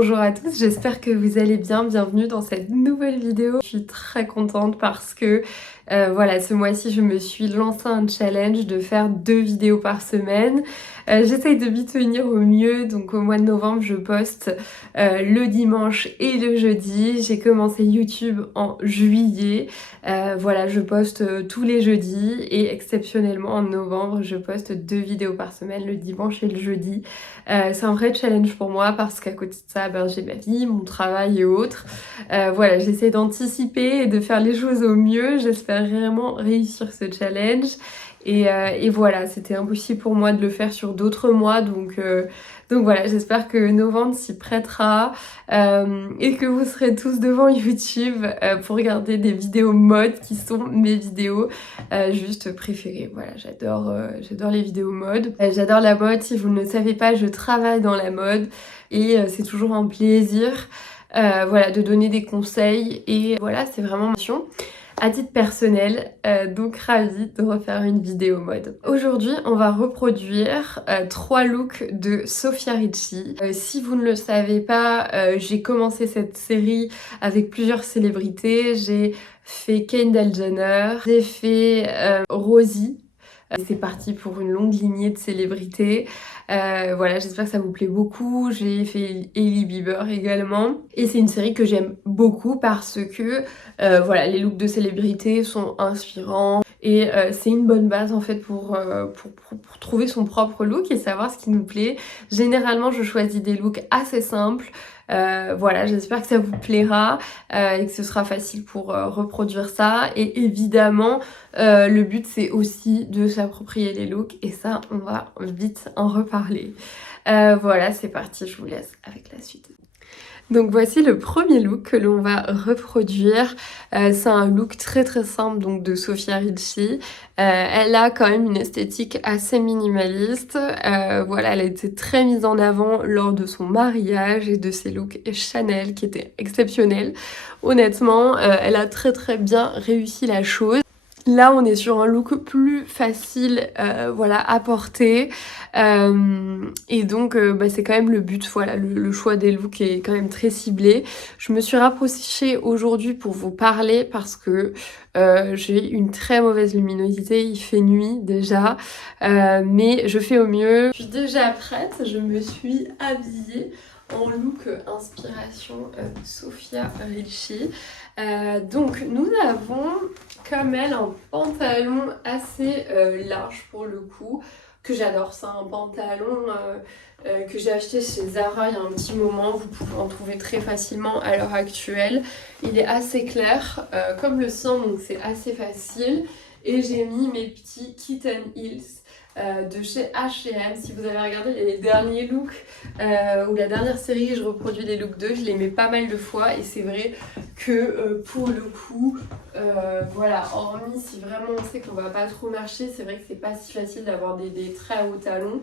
Bonjour à tous, j'espère que vous allez bien, bienvenue dans cette nouvelle vidéo. Je suis très contente parce que voilà, ce mois-ci je me suis lancé un challenge de faire 2 vidéos par semaine. J'essaye de m'y tenir au mieux, donc au mois de novembre je poste le dimanche et le jeudi. J'ai commencé YouTube en juillet, voilà, je poste tous les jeudis et exceptionnellement en novembre je poste 2 vidéos par semaine, le dimanche et le jeudi. C'est un vrai challenge pour moi parce qu'à côté de ça, j'ai ma vie, mon travail et autres. Voilà, j'essaie d'anticiper et de faire les choses au mieux. J'espère vraiment réussir ce challenge. Et voilà, c'était impossible pour moi de le faire sur d'autres mois. Donc voilà, j'espère que novembre s'y prêtera et que vous serez tous devant YouTube pour regarder des vidéos mode qui sont mes vidéos juste préférées. Voilà, j'adore les vidéos mode. J'adore la mode. Si vous ne le savez pas, je travaille dans la mode et c'est toujours un plaisir voilà, de donner des conseils. Et voilà, c'est vraiment ma passion. À titre personnel, donc ravie de refaire une vidéo mode. Aujourd'hui, on va reproduire 3 looks de Sofia Richie. Si vous ne le savez pas, j'ai commencé cette série avec plusieurs célébrités. J'ai fait Kendall Jenner, j'ai fait Rosie. C'est parti pour une longue lignée de célébrités. Voilà, j'espère que ça vous plaît beaucoup. J'ai fait Hailey Bieber également. Et c'est une série que j'aime beaucoup parce que voilà, les looks de célébrités sont inspirants. Et c'est une bonne base en fait pour trouver son propre look et savoir ce qui nous plaît. Généralement, je choisis des looks assez simples. Voilà, j'espère que ça vous plaira et que ce sera facile pour reproduire ça. Et évidemment, le but c'est aussi de s'approprier les looks et ça, on va vite en reparler. Voilà, c'est parti, je vous laisse avec la suite. Donc voici le premier look que l'on va reproduire. C'est un look très très simple donc de Sofia Richie. Elle a quand même une esthétique assez minimaliste. Voilà, elle a été très mise en avant lors de son mariage et de ses looks Chanel qui étaient exceptionnels. Honnêtement, elle a très très bien réussi la chose. Là, on est sur un look plus facile voilà, à porter. Et donc, c'est quand même le but. Voilà, le choix des looks est quand même très ciblé. Je me suis rapprochée aujourd'hui pour vous parler parce que j'ai une très mauvaise luminosité. Il fait nuit déjà. Mais je fais au mieux. Je suis déjà prête. Je me suis habillée en look inspiration Sofia Richie. Donc nous avons comme elle un pantalon assez large pour le coup, que j'adore. C'est un pantalon que j'ai acheté chez Zara il y a un petit moment. Vous pouvez en trouver très facilement à l'heure actuelle. Il est assez clair comme le sien, donc c'est assez facile. Et j'ai mis mes petits Kitten Heels de chez H&M. Si vous avez regardé les derniers looks ou la dernière série, je reproduis les looks d'eux, je les mets pas mal de fois et c'est vrai que pour le coup, voilà, hormis si vraiment on sait qu'on va pas trop marcher, c'est vrai que c'est pas si facile d'avoir des très hauts talons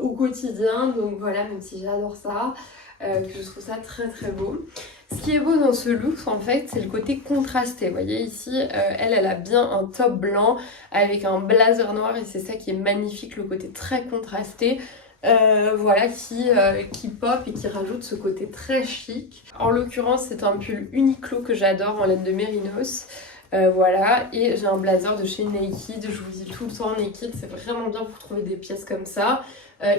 au quotidien. Donc voilà, même si j'adore ça, que je trouve ça très très beau. Ce qui est beau dans ce look, en fait, c'est le côté contrasté. Vous voyez ici, elle a bien un top blanc avec un blazer noir et c'est ça qui est magnifique, le côté très contrasté. Voilà, qui pop et qui rajoute ce côté très chic. En l'occurrence, c'est un pull Uniqlo que j'adore en laine de mérinos. Voilà, et j'ai un blazer de chez Naked. Je vous dis tout le temps Naked, c'est vraiment bien pour trouver des pièces comme ça.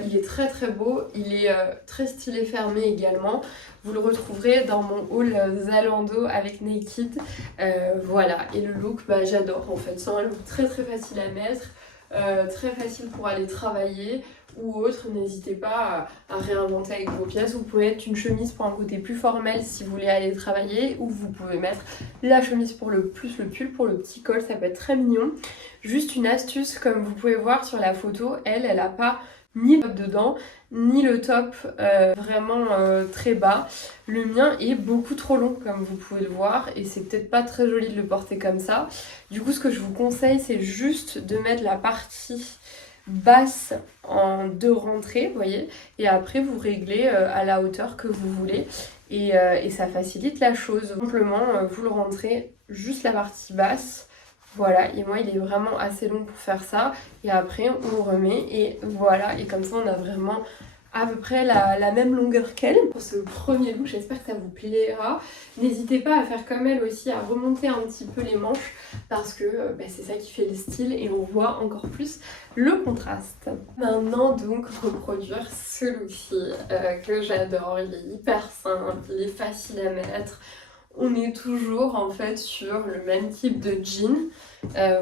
Il est très très beau, il est très stylé fermé également. Vous le retrouverez dans mon haul Zalando avec Naked. Voilà, et le look, j'adore en fait. C'est un look très très facile à mettre, très facile pour aller travailler ou autre. N'hésitez pas à réinventer avec vos pièces. Vous pouvez mettre une chemise pour un côté plus formel si vous voulez aller travailler, ou vous pouvez mettre la chemise pour le plus le pull pour le petit col, ça peut être très mignon. Juste une astuce, comme vous pouvez voir sur la photo, elle a pas ni le top dedans, ni le top vraiment très bas. Le mien est beaucoup trop long comme vous pouvez le voir et c'est peut-être pas très joli de le porter comme ça. Du coup, ce que je vous conseille, c'est juste de mettre la partie basse en 2 rentrées, vous voyez, et après vous réglez à la hauteur que vous voulez et ça facilite la chose. Simplement, vous le rentrez juste la partie basse. Voilà, et moi il est vraiment assez long pour faire ça. Et après on remet et voilà, et comme ça on a vraiment à peu près la même longueur qu'elle pour ce premier look. J'espère que ça vous plaira. N'hésitez pas à faire comme elle aussi, à remonter un petit peu les manches parce que c'est ça qui fait le style et on voit encore plus le contraste. Maintenant donc reproduire ce look-ci que j'adore. Il est hyper simple, il est facile à mettre. On est toujours en fait sur le même type de jean.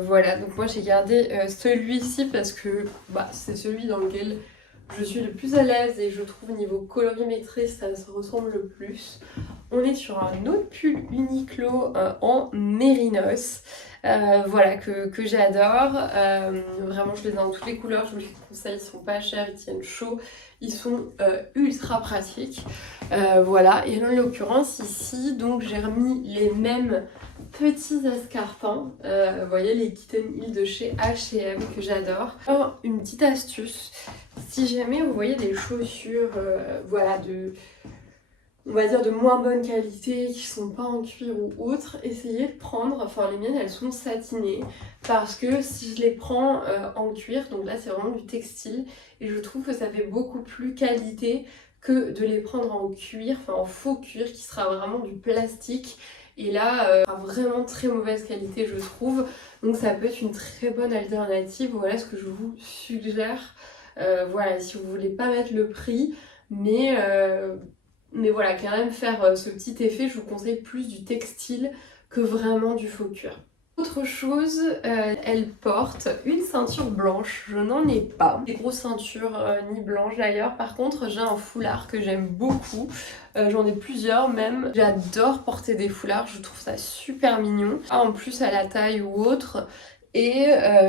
Voilà, donc moi j'ai gardé celui-ci parce que c'est celui dans lequel je suis le plus à l'aise et je trouve niveau colorimétrie ça se ressemble le plus. On est sur un autre pull Uniqlo en mérinos. Voilà, que j'adore. Vraiment, je les ai dans toutes les couleurs. Je vous les conseille, ils sont pas chers, ils tiennent chaud. Ils sont ultra pratiques. Voilà, et en l'occurrence, ici, donc j'ai remis les mêmes petits escarpins. Vous voyez, les Kitten Hill de chez H&M que j'adore. Alors, une petite astuce, si jamais vous voyez des chaussures, voilà, on va dire de moins bonne qualité, qui sont pas en cuir ou autre, essayez de prendre, enfin les miennes elles sont satinées, parce que si je les prends en cuir, donc là c'est vraiment du textile, et je trouve que ça fait beaucoup plus qualité que de les prendre en cuir, enfin en faux cuir, qui sera vraiment du plastique, et là vraiment très mauvaise qualité je trouve, donc ça peut être une très bonne alternative. Voilà ce que je vous suggère, voilà, si vous voulez pas mettre le prix, mais voilà, quand même faire ce petit effet, je vous conseille plus du textile que vraiment du faux cuir. Autre chose, elle porte une ceinture blanche, je n'en ai pas. Des grosses ceintures ni blanches d'ailleurs, par contre j'ai un foulard que j'aime beaucoup, j'en ai plusieurs même. J'adore porter des foulards, je trouve ça super mignon. En plus à la taille ou autre. Et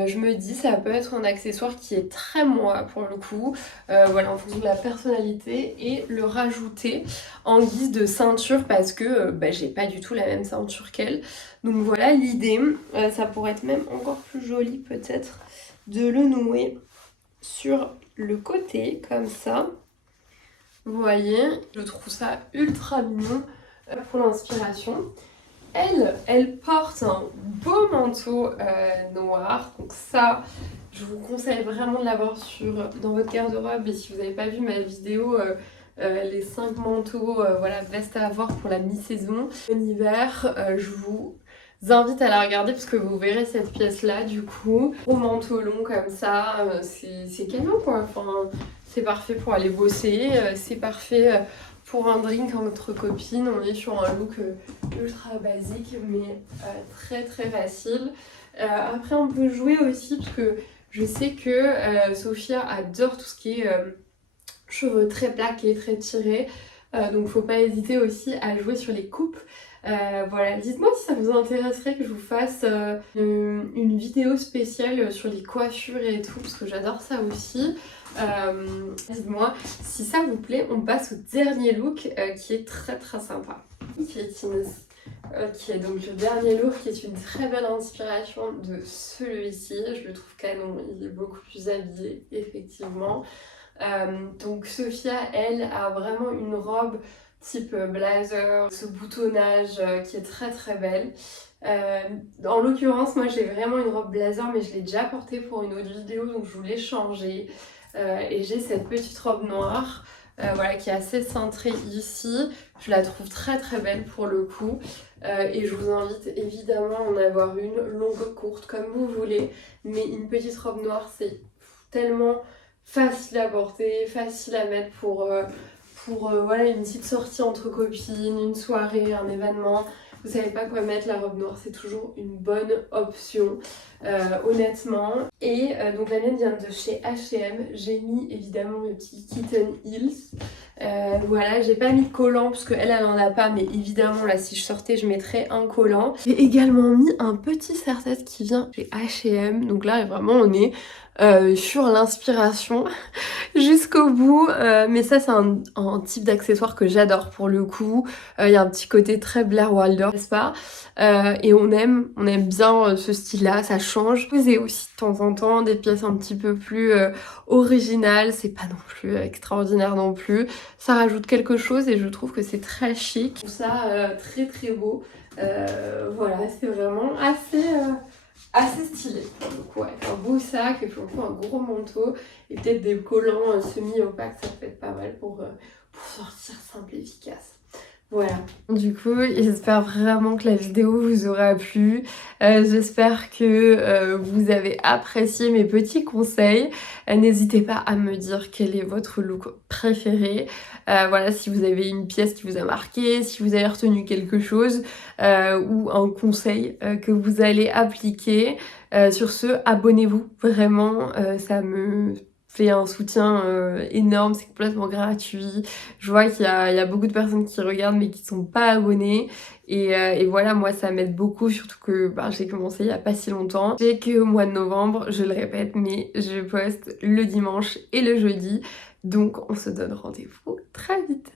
je me dis ça peut être un accessoire qui est très moi pour le coup, voilà, en fonction de la personnalité, et le rajouter en guise de ceinture parce que j'ai pas du tout la même ceinture qu'elle. Donc voilà l'idée, ça pourrait être même encore plus joli peut-être de le nouer sur le côté comme ça. Vous voyez, je trouve ça ultra mignon pour l'inspiration. Elle porte un beau manteau noir, donc ça, je vous conseille vraiment de l'avoir dans votre garde-robe. Et si vous n'avez pas vu ma vidéo, les 5 manteaux, voilà, vestes à avoir pour la mi-saison, en hiver, je vous invite à la regarder parce que vous verrez cette pièce-là, du coup, au manteau long comme ça, c'est canon quoi. Enfin, c'est parfait pour aller bosser, c'est parfait pour un drink entre copines. On est sur un look ultra basique mais très très facile. Après on peut jouer aussi parce que je sais que Sophia adore tout ce qui est cheveux très plaqués, très tirés. Donc faut pas hésiter aussi à jouer sur les coupes. Voilà, dites-moi si ça vous intéresserait que je vous fasse une vidéo spéciale sur les coiffures et tout, parce que j'adore ça aussi. Dites-moi si ça vous plaît. On passe au dernier look qui est très très sympa. Ok, donc le dernier look qui est une très belle inspiration de celui-ci. Je le trouve canon, il est beaucoup plus habillé effectivement. Donc Sophia, elle, a vraiment une robe type blazer, ce boutonnage qui est très très belle. En l'occurrence, moi j'ai vraiment une robe blazer, mais je l'ai déjà portée pour une autre vidéo, donc je voulais changer. Et j'ai cette petite robe noire, voilà, qui est assez cintrée ici. Je la trouve très très belle pour le coup. Et je vous invite évidemment à en avoir une, longue, courte, comme vous voulez. Mais une petite robe noire, c'est tellement facile à porter, facile à mettre pour voilà, une petite sortie entre copines, une soirée, un événement. Vous savez pas quoi mettre, la robe noire c'est toujours une bonne option, honnêtement. Et donc la mienne vient de chez H&M. J'ai mis évidemment mes petits Kitten Heels. Voilà, j'ai pas mis de collant parce qu'elle en a pas, mais évidemment là si je sortais je mettrais un collant. J'ai également mis un petit serre-tête qui vient chez H&M. Donc là vraiment on est sur l'inspiration jusqu'au bout, mais ça c'est un type d'accessoire que j'adore pour le coup. Il y a un petit côté très Blair Waldorf, n'est-ce pas? Et on aime bien ce style là, ça change. Vous avez aussi de temps en temps des pièces un petit peu plus originales, c'est pas non plus extraordinaire non plus, ça rajoute quelque chose et je trouve que c'est très chic. Je trouve ça très très beau. Voilà, c'est vraiment assez stylé. Donc ouais, un beau sac, et puis on prend un gros manteau et peut-être des collants semi-opaques, ça peut être pas mal pour sortir simple et efficace. Voilà. Du coup, j'espère vraiment que la vidéo vous aura plu. J'espère que vous avez apprécié mes petits conseils. N'hésitez pas à me dire quel est votre look préféré. Voilà, si vous avez une pièce qui vous a marqué, si vous avez retenu quelque chose ou un conseil que vous allez appliquer. Sur ce, abonnez-vous. Vraiment, ça me fait un soutien énorme, c'est complètement gratuit. Je vois qu'il y a beaucoup de personnes qui regardent mais qui sont pas abonnées. Et voilà, moi ça m'aide beaucoup, surtout que j'ai commencé il y a pas si longtemps. J'ai que au mois de novembre, je le répète, mais je poste le dimanche et le jeudi. Donc on se donne rendez-vous très vite.